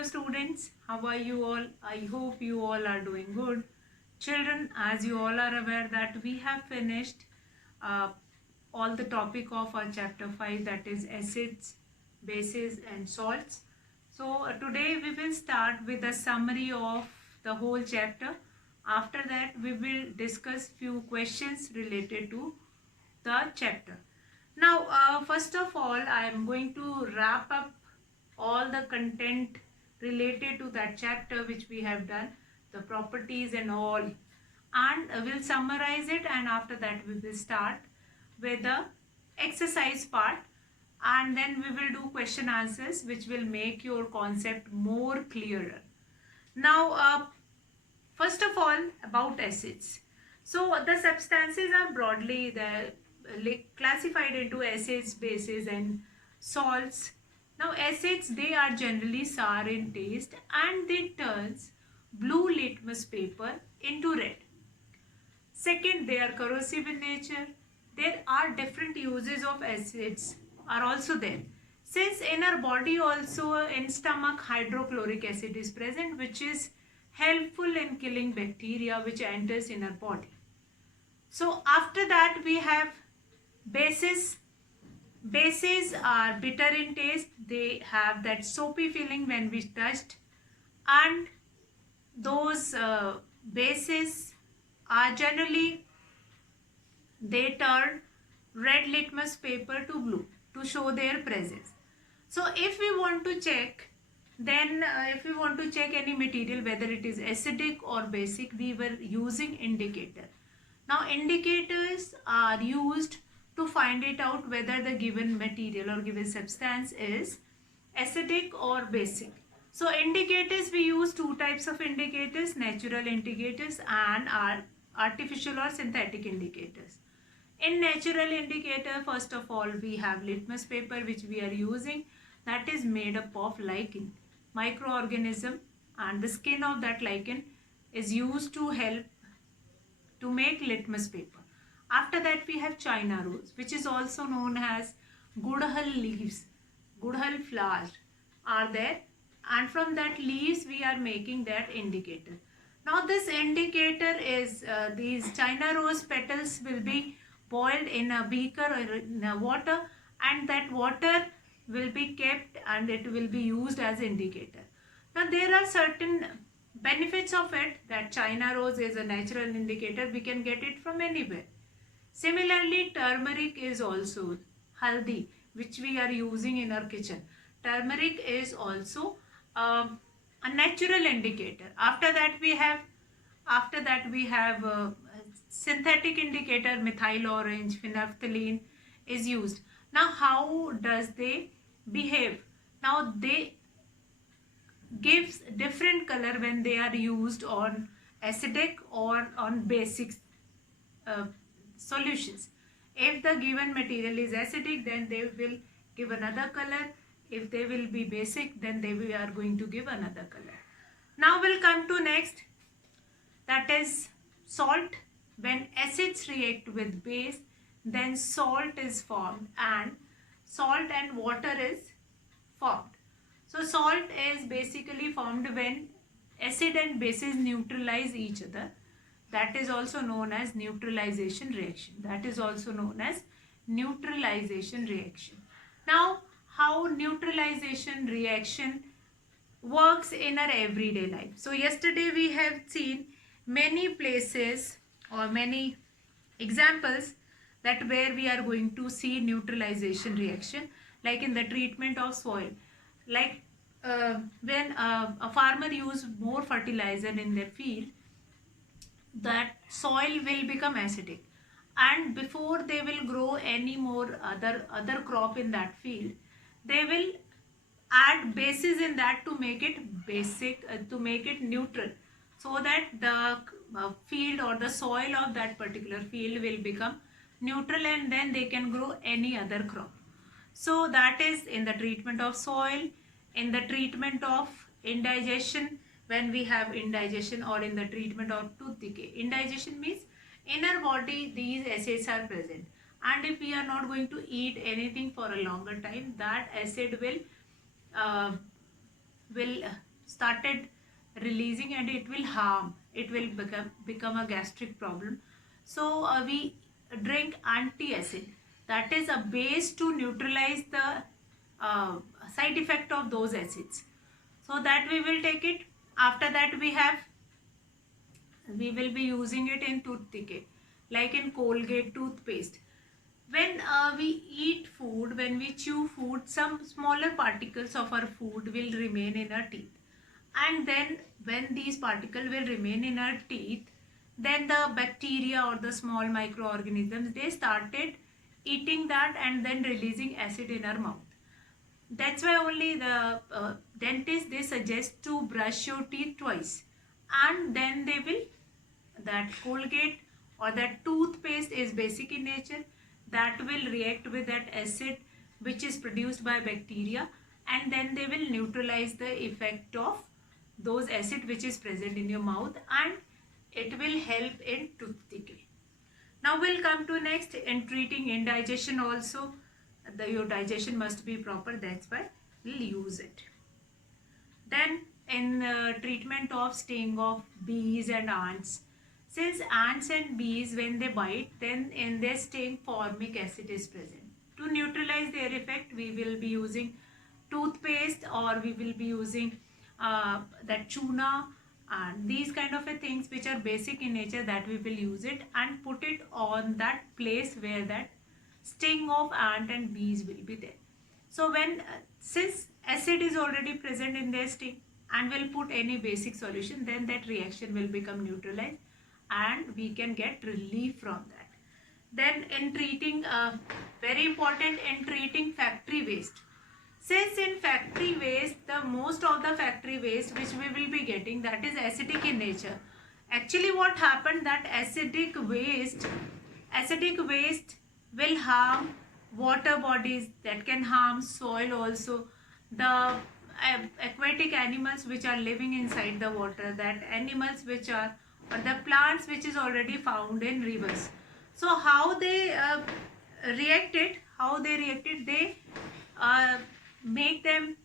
Hello students, how are you all? I hope you all are doing good. Children, as you all are aware that we have finished uh, all the topic of our chapter 5, that is acids, bases and salts. So today we will start with a summary of the whole chapter. After that we will discuss few questions related to the chapter. Now, first of all, I am going to wrap up all the content related to that chapter which we have done, the properties and all, and we'll summarize it, and after that we will start with the exercise part, and then we will do question answers which will make your concept more clearer. Now, first of all, about acids. So the substances are broadly classified into acids, bases and salts. Now acids, they are generally sour in taste and they turns blue litmus paper into red. Second, they are corrosive in nature. There are different uses of acids are also there. Since in our body also in stomach hydrochloric acid is present, which is helpful in killing bacteria which enters in our body. So after that we have bases. Bases are bitter in taste. They have that soapy feeling when we touched, and those bases are generally, they turn red litmus paper to blue to show their presence. So if we want to check, then if we want to check any material whether it is acidic or basic, we were using indicator. Now indicators are used to find it out whether the given material or given substance is acidic or basic. So indicators, we use two types of indicators, natural indicators and artificial or synthetic indicators. In natural indicator, first of all, we have litmus paper which we are using, that is made up of lichen, microorganism, and the skin of that lichen is used to help to make litmus paper. After that we have China rose, which is also known as gudhal leaves, gudhal flowers are there, and from that leaves we are making that indicator. Now this indicator is, these China rose petals will be boiled in a beaker or in a water, and that water will be kept and it will be used as indicator. Now there are certain benefits of it, that China rose is a natural indicator, we can get it from anywhere. Similarly, turmeric is also haldi, which we are using in our kitchen. Turmeric is also a natural indicator. After that we have synthetic indicator, methyl orange, phenolphthalein is used. Now how does they behave? Now they gives different color when they are used on acidic or on basic uh, solutions. If the given material is acidic, then they will give another color. If they will be basic, then we are going to give another color. Now we'll come to next, that is salt. When acids react with base, then salt is formed, and salt and water is formed. So salt is basically formed when acid and bases neutralize each other. That is also known as neutralization reaction. That is also known as neutralization reaction. Now, how neutralization reaction works in our everyday life. So yesterday we have seen many places or many examples that where we are going to see neutralization reaction, like in the treatment of soil, like when a farmer use more fertilizer in their field, that soil will become acidic, and before they will grow any more other crop in that field, they will add bases in that to make it basic, to make it neutral, so that the field or the soil of that particular field will become neutral, and then they can grow any other crop. So that is in the treatment of soil. In the treatment of indigestion, when we have indigestion, or in the treatment of tooth decay. Indigestion means in our body these acids are present, and if we are not going to eat anything for a longer time, that acid will started releasing, and it will harm, it will become a gastric problem. So we drink antacid, that is a base to neutralize the uh, side effect of those acids. So that we will take it. After that we will be using it in tooth decay, like in Colgate toothpaste. When we eat food, when we chew food, some smaller particles of our food will remain in our teeth. And then when these particles will remain in our teeth, then the bacteria or the small microorganisms, they started eating that and then releasing acid in our mouth. That's why only the dentist, they suggest to brush your teeth twice, and then they will, that Colgate or that toothpaste is basic in nature, that will react with that acid which is produced by bacteria, and then they will neutralize the effect of those acid which is present in your mouth, and it will help in tooth decay. Now we'll come to next, in treating indigestion also. Your digestion must be proper, that's why we'll use it. Then in treatment of sting of bees and ants. Since ants and bees, when they bite, then in their sting formic acid is present. To neutralize their effect, we will be using toothpaste, or we will be using that tuna, and these kind of things which are basic in nature, that we will use it and put it on that place where that sting of ant and bees will be there. So when since acid is already present in their sting, and we'll put any basic solution, then that reaction will become neutralized and we can get relief from that. Then in treating, very important, in treating factory waste. Since in factory waste, the most of the factory waste which we will be getting, that is acidic in nature. Actually what happened, that acidic waste will harm water bodies, that can harm soil also, the aquatic animals which are living inside the water, that animals which are, or the plants which is already found in rivers. So how they reacted, they make them,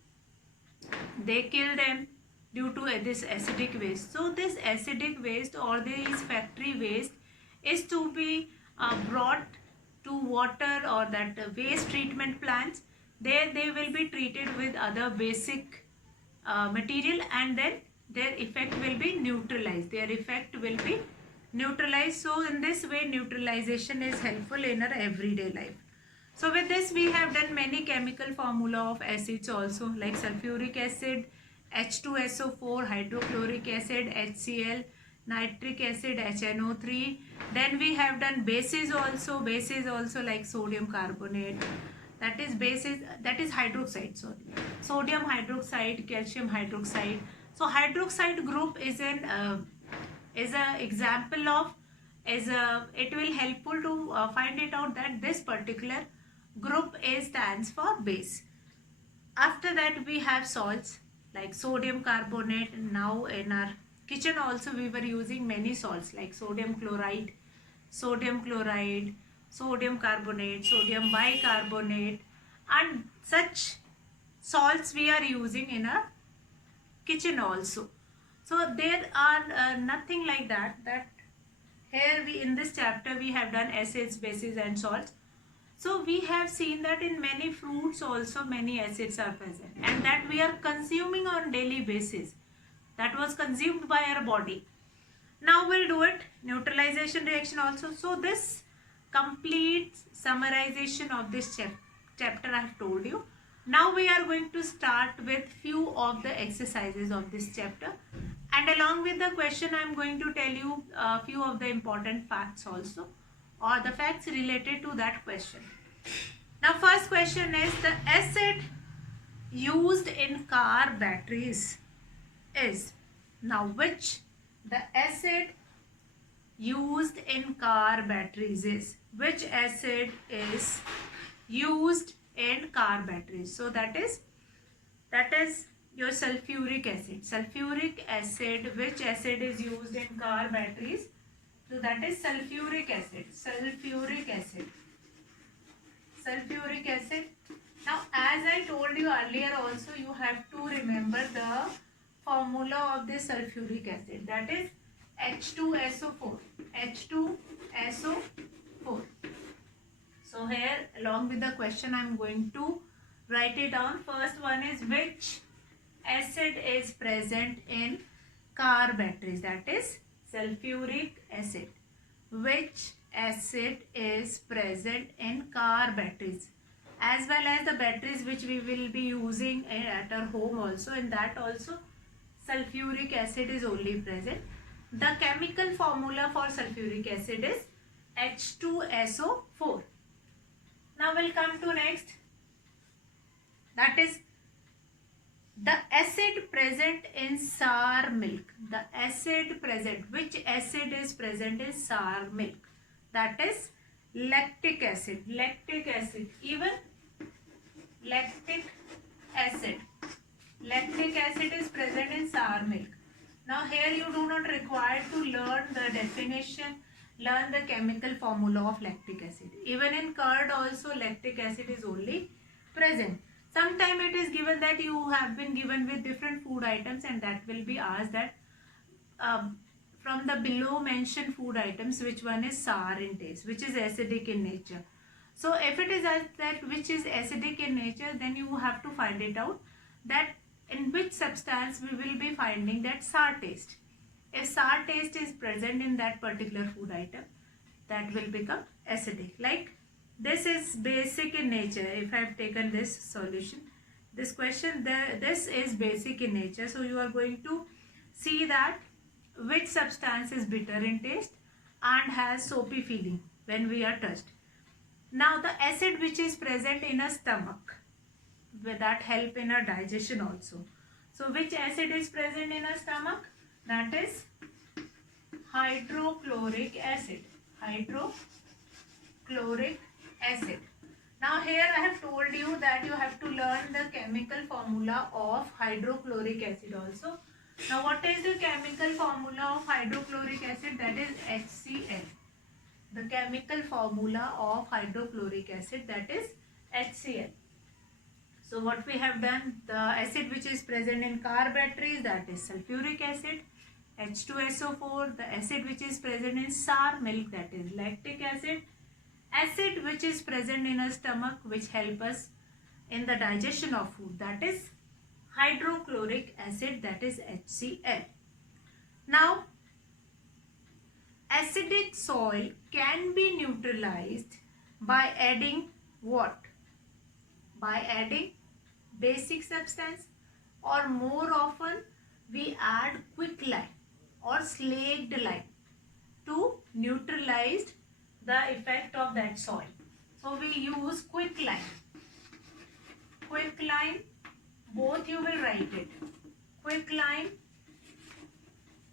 they kill them due to this acidic waste. So this acidic waste or this factory waste is to be brought to water or that waste treatment plants. There they will be treated with other basic material, and then their effect will be neutralized. So in this way, neutralization is helpful in our everyday life. So with this, we have done many chemical formula of acids also, like sulfuric acid, H2SO4, hydrochloric acid, HCl, nitric acid, HNO3. Then we have done bases also like sodium carbonate, that is hydroxide, sodium hydroxide, calcium hydroxide. So hydroxide group is an example of, it will helpful to find it out that this particular group A stands for base. After that we have salts like sodium carbonate. Now in our kitchen also we were using many salts like sodium chloride, sodium carbonate, sodium bicarbonate, and such salts we are using in our kitchen also. So there are nothing like that here we, in this chapter, we have done acids, bases and salts. So we have seen that in many fruits also many acids are present, and that we are consuming on daily basis, that was consumed by our body. Now we'll do it, neutralization reaction also. So this complete summarization of this chapter I have told you. Now we are going to start with few of the exercises of this chapter, and along with the question I am going to tell you a few of the important facts also, or the facts related to that question. Now first question is, the acid used in car batteries is, now which the acid used in car batteries is, which acid is used in car batteries? So that is your sulfuric acid. Which acid is used in car batteries? So that is sulfuric acid. Now as I told you earlier also, you have to remember the formula of this sulfuric acid, that is H2SO4. H2SO4. So here along with the question I am going to write it down. First one is, which acid is present in car batteries, that is sulfuric acid. Which acid is present in car batteries, as well as the batteries which we will be using at our home also, in that also sulfuric acid is only present. The chemical formula for sulfuric acid is H2SO4. Now we'll come to next, that is the acid present in sour milk. The acid present, which acid is present in sour milk? That is lactic acid. Lactic acid, even lactic acid. Lactic acid is present in sour milk. Now here you do not require to learn the definition, learn the chemical formula of lactic acid. Even in curd also lactic acid is only present. Sometime it is given that you have been given with different food items, and that will be asked that from the below mentioned food items, which one is sour in taste, which is acidic in nature. So if it is asked that which is acidic in nature, then you have to find it out that in which substance we will be finding that sour taste. If sour taste is present in that particular food item, that will become acidic. Like this is basic in nature. If I have taken this solution, this question, this is basic in nature. So you are going to see that which substance is bitter in taste and has soapy feeling when we are touched. Now the acid which is present in a stomach, with that help in a digestion also. So which acid is present in a stomach? That is hydrochloric acid. Hydrochloric acid. Now here I have told you that you have to learn the chemical formula of hydrochloric acid also. Now what is the chemical formula of hydrochloric acid? That is HCl. The chemical formula of hydrochloric acid, that is HCl. So what we have done, the acid which is present in car batteries, that is sulfuric acid, H2SO4. The acid which is present in sour milk, that is lactic acid. Acid which is present in a stomach, which help us in the digestion of food, that is hydrochloric acid, that is HCl. Now acidic soil can be neutralized by adding what? By adding basic substance, or more often we add quicklime or slaked lime to neutralize the effect of that soil. So we use quicklime. Quicklime, both you will write it. Quicklime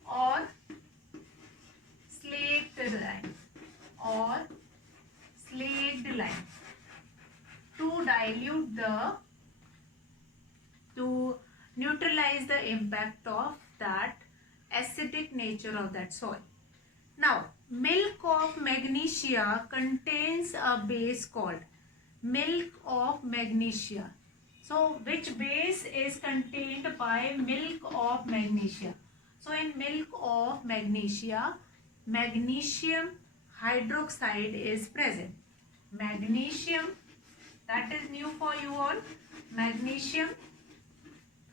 or slaked lime, or slaked lime, to dilute to neutralize the impact of that acidic nature of that soil. Now milk of magnesia contains a base called milk of magnesia. So which base is contained by milk of magnesia? So in milk of magnesia, magnesium hydroxide is present. Magnesium, that is new for you all, magnesium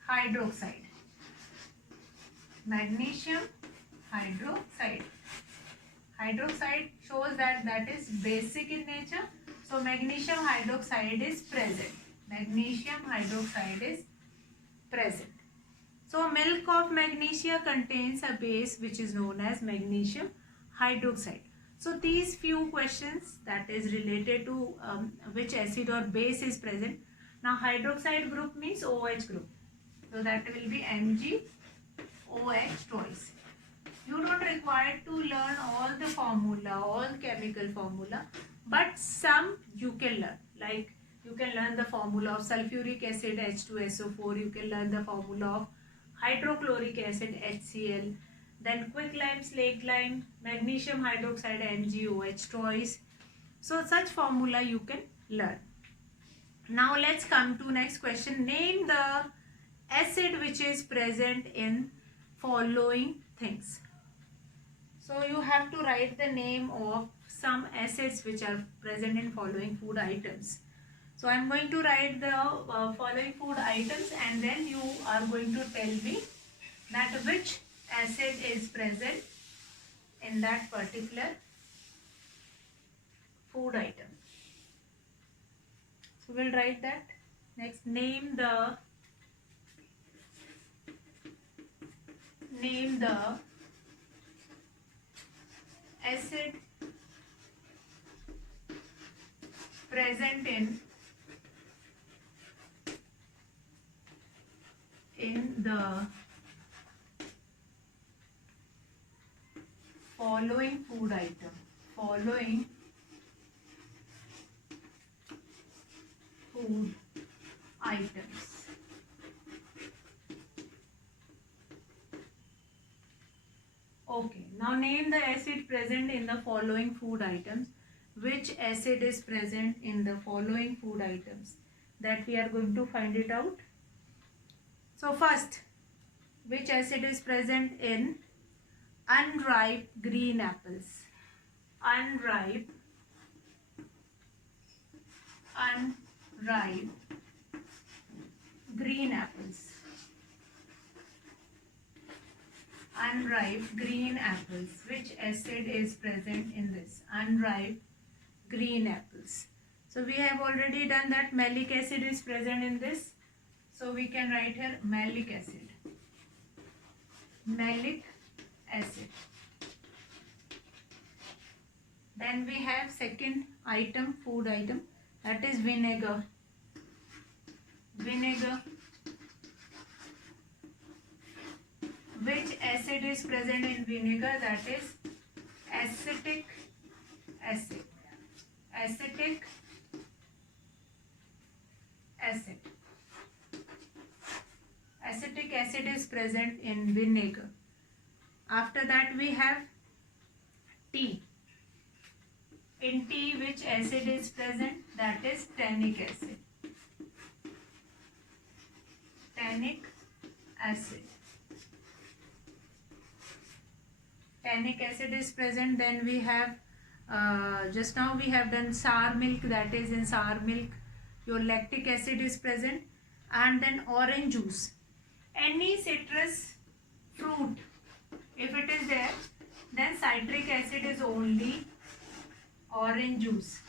hydroxide. Magnesium hydroxide. Hydroxide shows that that is basic in nature. So magnesium hydroxide is present. Magnesium hydroxide is present. So milk of magnesia contains a base which is known as magnesium hydroxide. So these few questions, that is related to which acid or base is present. Now hydroxide group means OH group. So that will be MgOH twice. You don't require to learn all the formula, all chemical formula, but some you can learn. Like you can learn the formula of sulfuric acid H2SO4. You can learn the formula of hydrochloric acid HCl. Then quicklime, slaked lime, magnesium hydroxide MgOH twice. So such formula you can learn. Now let's come to next question. Name the acid which is present in following things. So you have to write the name of some acids which are present in following food items. So I am going to write the following food items, and then you are going to tell me that which acid is present in that particular food item. So we'll write that. Next, name the acid present in the following food item. Following food items. Okay, now name the acid present in the following food items. Which acid is present in the following food items? That we are going to find it out. So first, which acid is present in unripe green apples? Unripe green apples. Unripe green apples. Which acid is present in this? Unripe green apples. So we have already done that. Malic acid is present in this. So we can write here malic acid. Malic acid. Then we have second item, food item, that is vinegar. Vinegar. Which acid is present in vinegar? That is acetic acid. Acetic acid. Acetic acid is present in vinegar. After that we have tea. In tea, which acid is present? That is tannic acid. Tannic acid. Tannic acid is present. Then we have just now we have done sour milk, that is in sour milk your lactic acid is present. And then orange juice. Any citrus fruit, if it is there, then citric acid is only orange juice.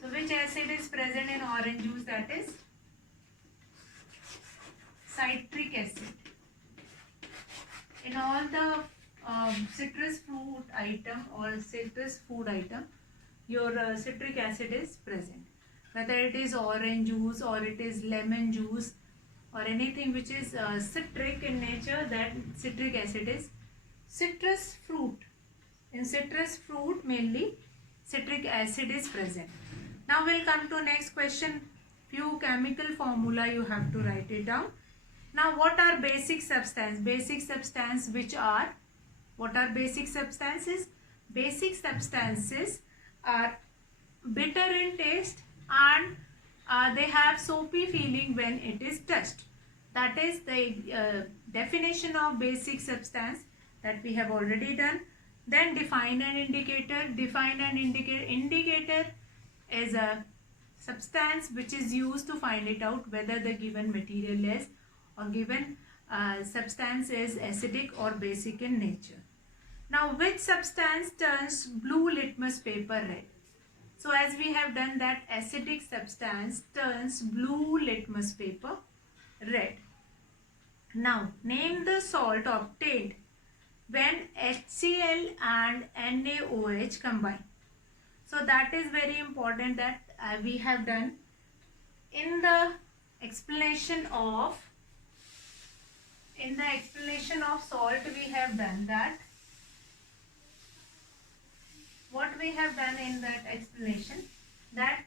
So which acid is present in orange juice? That is citric acid. In all the citrus fruit item or citrus food item, your citric acid is present. Whether it is orange juice or it is lemon juice or anything which is citric in nature, that citric acid is citrus fruit. In citrus fruit mainly citric acid is present. Now we'll come to next question. Few chemical formula you have to write it down. Now what are basic substance? Basic substance which are, what are basic substances? Basic substances are bitter in taste and they have soapy feeling when it is touched. That is the definition of basic substance that we have already done. Then define an indicator. Define an indicator. Indicator is a substance which is used to find it out whether the given material is or given substance is acidic or basic in nature. Now which substance turns blue litmus paper red? So as we have done that, acidic substance turns blue litmus paper red. Now name the salt obtained when HCl and NaOH combine. So that is very important, that we have done in the explanation of salt. We have done that. What we have done in that explanation, that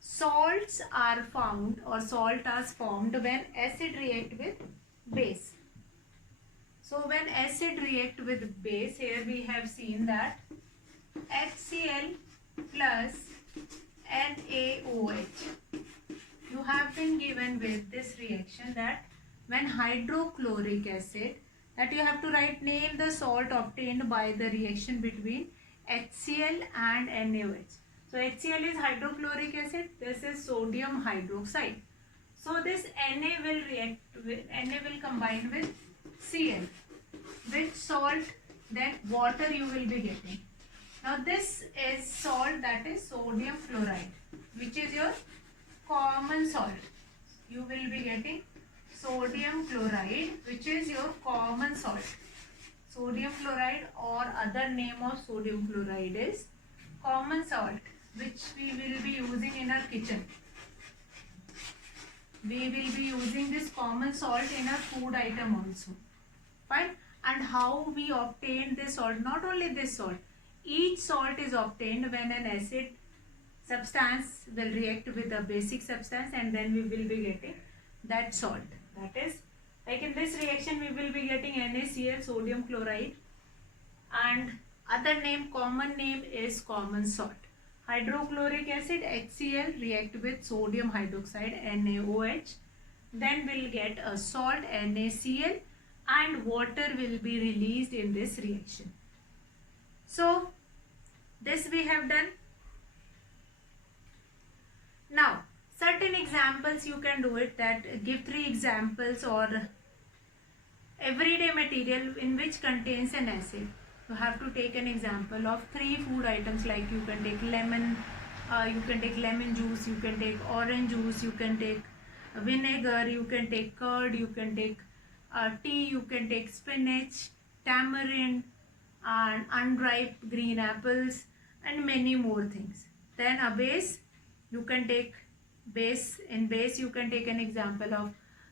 salts are found or salt is formed when acid react with base. So when acid react with base, here we have seen that HCl plus NaOH you have been given with this reaction that when hydrochloric acid, that you have to write name the salt obtained by the reaction between HCl and NaOH. So HCl is hydrochloric acid, this is sodium hydroxide. So this Na will react with Na will combine with Cl. Which salt? Then water you will be getting. Now this is salt, that is sodium fluoride, which is your common salt. You will be getting sodium chloride, which is your common salt. Sodium fluoride or other name of sodium chloride is common salt, which we will be using in our kitchen. We will be using this common salt in a food item also. Fine. And how we obtain this salt? Not only this salt, each salt is obtained when an acid substance will react with a basic substance, and then we will be getting that salt. That is, like in this reaction we will be getting NaCl, sodium chloride, and other name, common name is common salt. Hydrochloric acid HCl react with sodium hydroxide NaOH, then we'll get a salt NaCl, and water will be released in this reaction. So this we have done. Now certain examples you can do it, that give 3 examples or everyday material in which contains an acid. You have to take an example of 3 food items, like you can take lemon, juice, you can take orange juice, you can take vinegar, you can take curd, you can take tea, you can take spinach, tamarind, and unripe green apples, and many more things. Then a base, you can take base. In base you can take an example of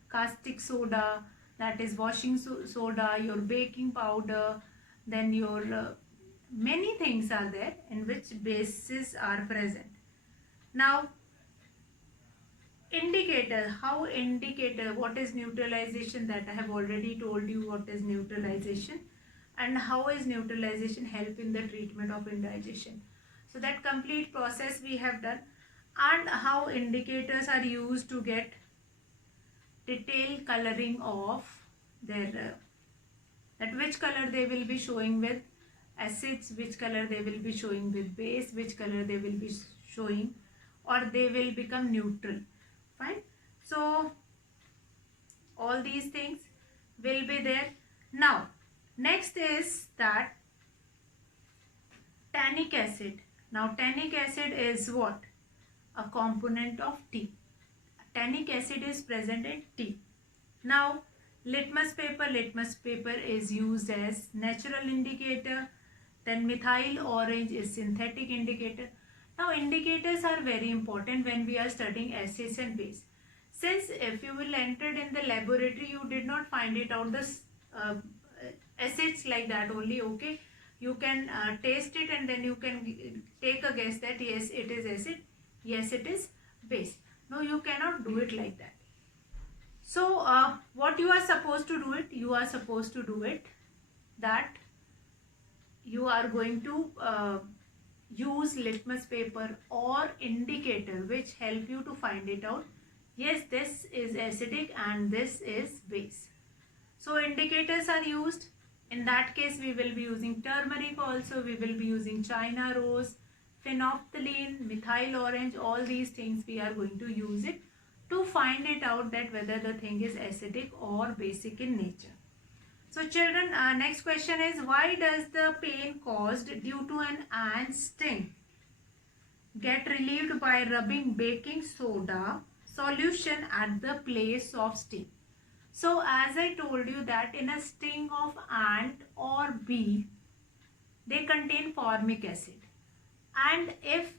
caustic soda, that is washing soda, your baking powder, then your many things are there in which bases are present. Now indicator, what is neutralization? That I have already told you what is neutralization, and how is neutralization help in the treatment of indigestion. So that complete process we have done, and how indicators are used to get detailed coloring of their that which color they will be showing with acids, which color they will be showing with base, which color they will be showing, or they will become neutral. Fine. So all these things will be there. Now next is that tannic acid. Now tannic acid is what? A component of tea. Tannic acid is present in tea. Now litmus paper is used as natural indicator. Then methyl orange is synthetic indicator. Now indicators are very important when we are studying acids and base. Since if you will enter in the laboratory, you did not find it out the acids like that only, okay? You can taste it, and then you can take a guess that yes it is acid, yes it is base. No, you cannot do it like that. So what you are supposed to do it? You are supposed to do it that you are going to use litmus paper or indicator which help you to find it out. Yes, this is acidic and this is base. So indicators are used. In that case we will be using turmeric also, we will be using China rose, phenolphthalein, methyl orange, all these things we are going to use it to find it out that whether the thing is acidic or basic in nature. So children, next question is, why does the pain caused due to an ant sting get relieved by rubbing baking soda solution at the place of sting? So as I told you that in a sting of ant or bee, they contain formic acid, and if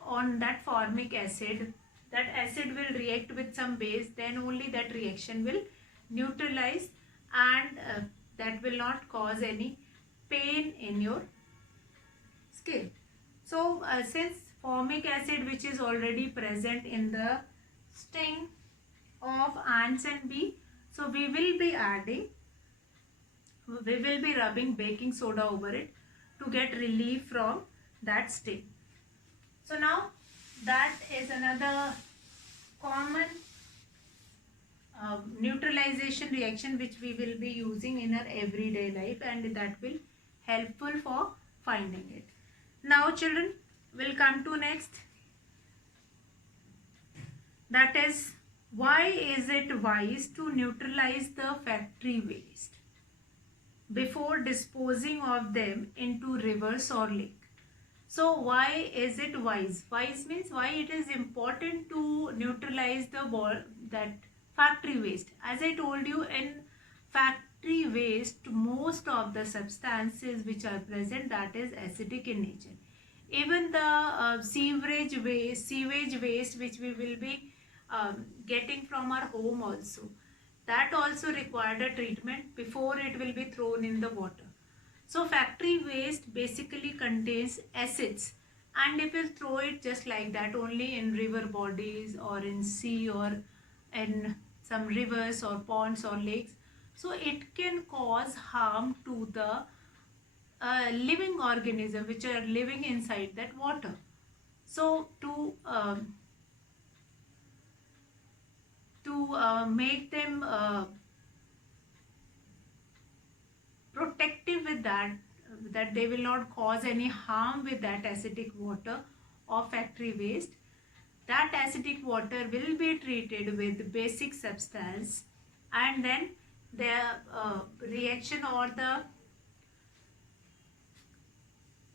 on that formic acid, that acid will react with some base, then only that reaction will neutralize, and that will not cause any pain in your skin. So since formic acid, which is already present in the sting of ants and bee, so we will be rubbing baking soda over it to get relief from that sting. So now that is another common neutralization reaction which we will be using in our everyday life, and that will helpful for finding it. Now children, will come to next, that is, why is it wise to neutralize the factory waste before disposing of them into rivers or lake? So why is it wise? Wise means why it is important to neutralize that factory waste. As I told you, in factory waste, most of the substances which are present, that is acidic in nature. Even the sewage waste which we will be getting from our home also, that also required a treatment before it will be thrown in the water. So factory waste basically contains acids, and if you throw it just like that only in river bodies or in sea or in some rivers or ponds or lakes, so it can cause harm to the living organism which are living inside that water. So to make them protective with that they will not cause any harm with that acidic water or factory waste, that acidic water will be treated with basic substance, and then the reaction or the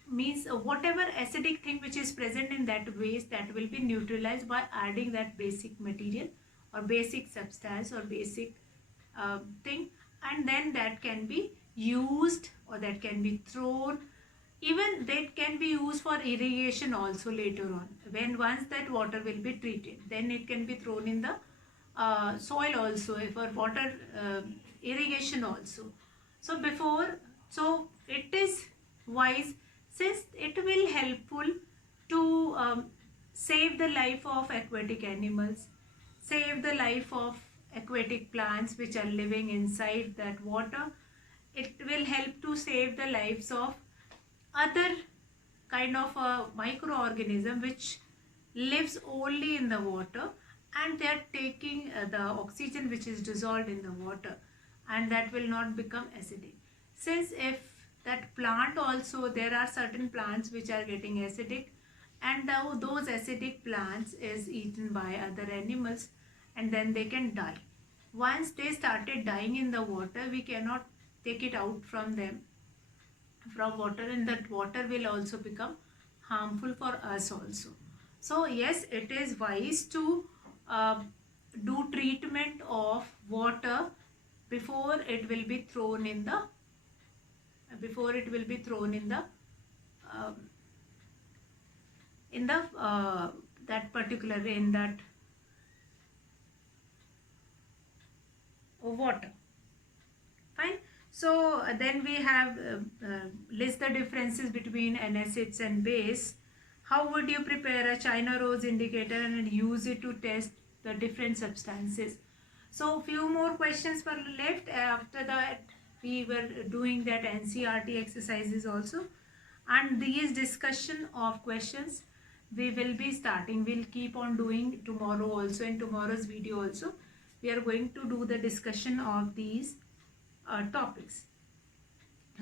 means whatever acidic thing which is present in that waste, that will be neutralized by adding that basic material or basic substance or basic thing, and then that can be used or that can be thrown. Even that can be used for irrigation also later on. When once that water will be treated, then it can be thrown in the soil also for water irrigation also. So it is wise, since it will helpful to save the life of aquatic animals, save the life of aquatic plants which are living inside that water. It will help to save the lives of other kind of a microorganism which lives only in the water, and they are taking the oxygen which is dissolved in the water, and that will not become acidic. Since if that plant also, there are certain plants which are getting acidic, and now those acidic plants is eaten by other animals, and then they can die. Once they started dying in the water, we cannot take it out from them from water, and that water will also become harmful for us also. So yes, it is wise to do treatment of water before it will be thrown in the um, in the that particular in that water. Fine. So then we have list the differences between an acids and base. How would you prepare a China rose indicator and use it to test the different substances? So few more questions were left. After that we were doing that NCERT exercises also, and these discussion of questions we will be starting. We'll keep on doing tomorrow also. In tomorrow's video also we are going to do the discussion of these topics.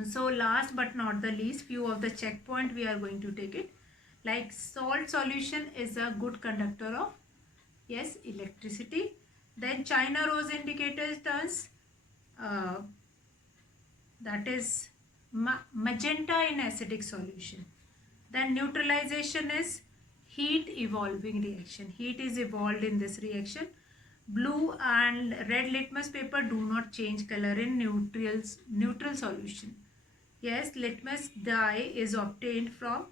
So last but not the least, few of the checkpoint we are going to take it. Like salt solution is a good conductor of, yes, electricity. Then China rose indicator turns that is magenta in acidic solution. Then neutralization is heat evolving reaction. Heat is evolved in this reaction. Blue and red litmus paper do not change color in neutral solution. Yes, litmus dye is obtained from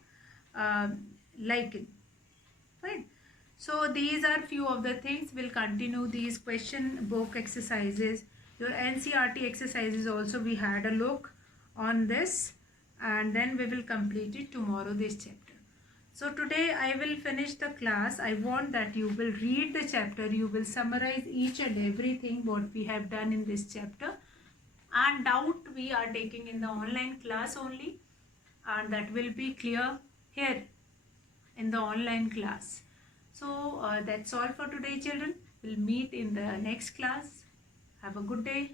lichen. Fine. So these are few of the things. We'll continue these question book exercises. Your NCERT exercises also we had a look on this, and then we will complete it tomorrow this chapter. So today I will finish the class. I want that you will read the chapter, you will summarize each and everything what we have done in this chapter, and doubt we are taking in the online class only, and that will be clear here in the online class. So that's all for today, children. We'll meet in the next class. Have a good day.